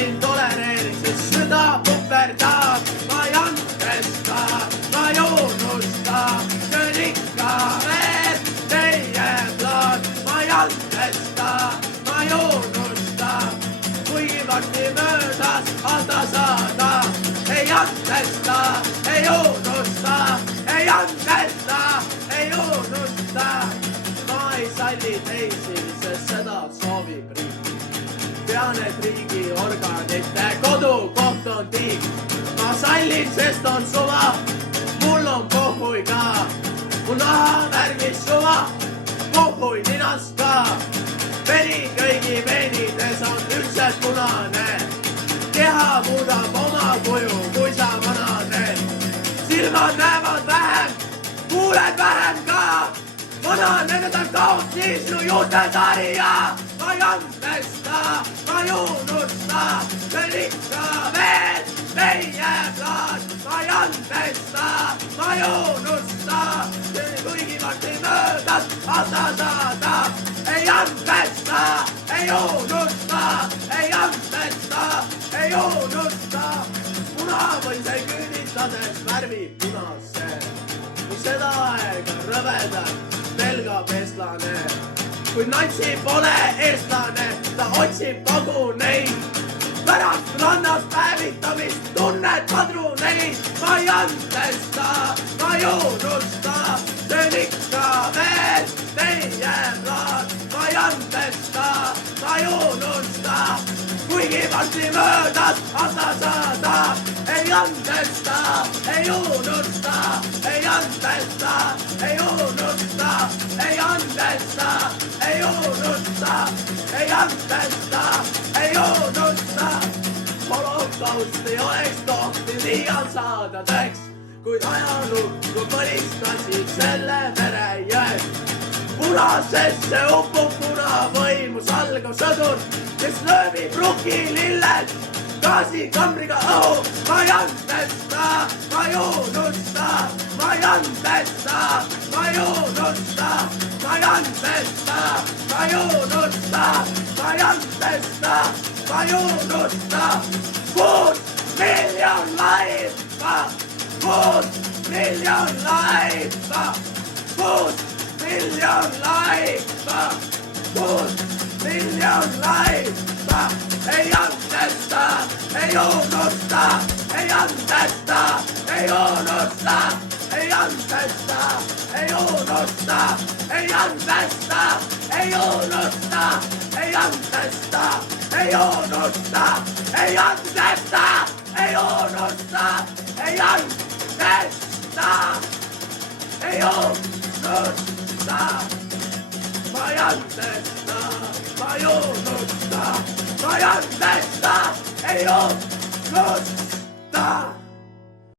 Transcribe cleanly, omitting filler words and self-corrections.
sind tolereerin, sest sõda puhverdab. Ma ei andesta, ma ei unusta, see on ikka veel teie plaan. Ma ei andesta, ma ei unusta, kuigi varsti möödas aasta saada. Ei andesta, ei unusta, ei andesta, ei unusta. Ma ei salli teisi, sest seda soovib riik. Tean, et riigiorganite kodukoht on tiik. Ma sallin, sest on suva, mul on pohhui ka. Mul naha värvis suva, pohhui ninast ka. Veni kõigi venides on üldsed punane. Keha muudab oma kuju, kui sa vananed. Silmad näevad vähem, kuuled vähem ka. Vananed on kaotsi sinu juurde tarija. Ma ei andesta, ma ei unusta, see on ikka veel teie plaan. Ma ei andesta, ma ei unusta, kuigi varsti möödas aasta saada. Ei andesta, ei unusta, ei andesta, ei unusta. Puna või sai küünitades värvi punase. Kui seda aega rõvedalt pelgab eestlane. Kui natsi pole eestlane, ta otsib koguneid. Pärast rannas päevitamist tunned padruneid. Ma ei andesta, ma ei unusta, see on ikka veel teie plaan. Ma ei andesta, ma ei unusta, kuigi varsti möödas aasta saada. Ei andesta, ei unusta, ei andesta, ei unusta, ei andesta, ei unusta, ei andesta, ei unusta. Holokaust ei oleks tohtinud iial saada tõeks, kuid ajalukku põlistasid selle verejõed. Punasesse upub punavõimu salgav sõdur, kes lööbib rukililled gaasikambriga õhu. Ma ei andesta, ma ei unusta, ma ei andesta, ma ei unusta, ma ei andesta, ma ei unusta, ma ei andesta, ma ei unusta. 6 miljon laipa, 6 miljon laipa, 6 miljon laipa, 6 miljon laipa. Ei andesta, ei unusta, ei andesta, ei unusta, ei andesta, ei unusta, ei andesta, ei unusta, ei andesta, ei unusta, ei andesta, ei unusta, ei andesta, ei unusta. Ma ei andesta, ma ei unusta, ma ei andesta, ei unusta.